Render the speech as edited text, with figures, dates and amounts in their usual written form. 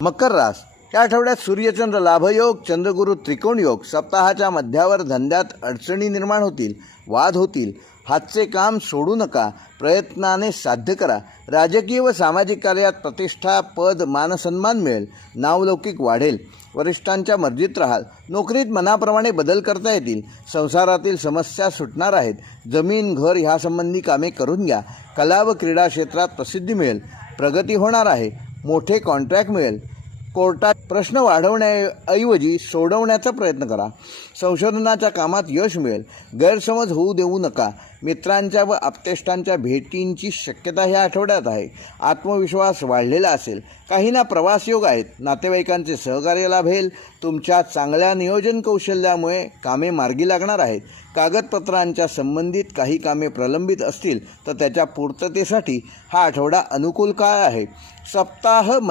मकर रास या आठवड्यात सूर्यचंद्र लाभयोग, चंद्रगुरु त्रिकोण योग. सप्ताहाच्या मध्यावर धंद्यात अडचणी निर्माण होतील, वाद होतील. हातचे काम सोडू नका, प्रयत्नाने साध्य करा. राजकीय व सामाजिक कार्यात प्रतिष्ठा, पद, मानसन्मान मिळेल. नावलौकिक वाढेल. वरिष्ठांच्या मर्जीत राहाल. नोकरीत मनाप्रमाणे बदल करता येतील. संसारातील समस्या सुटणार आहेत. जमीन, घर ह्यासंबंधी कामे करून घ्या. कला व क्रीडा क्षेत्रात प्रसिद्धी मिळेल. प्रगती होणार आहे. मोठे कॉन्ट्रॅक्ट मिळेल. कोर्टात प्रश्न वाढवण्याऐवजी सोडवण्याचा प्रयत्न करा. संशोधनाच्या कामात यश मिळेल. गैरसमज होऊ देऊ नका. मित्रांच्या व आप्तेष्टांच्या भेटींची शक्यता ह्या आठवड्यात आहे. आत्मविश्वास वाढलेला असेल. काहींना प्रवास योग आहेत. नातेवाईकांचे सहकार्य लाभेल. तुमच्या चांगल्या नियोजन कौशल्यामुळे कामे मार्गी लागणार आहेत. कागदपत्रांच्या संबंधित काही कामे प्रलंबित असतील तर त्याच्या पूर्ततेसाठी हा आठवडा अनुकूल काळ आहे. सप्ताह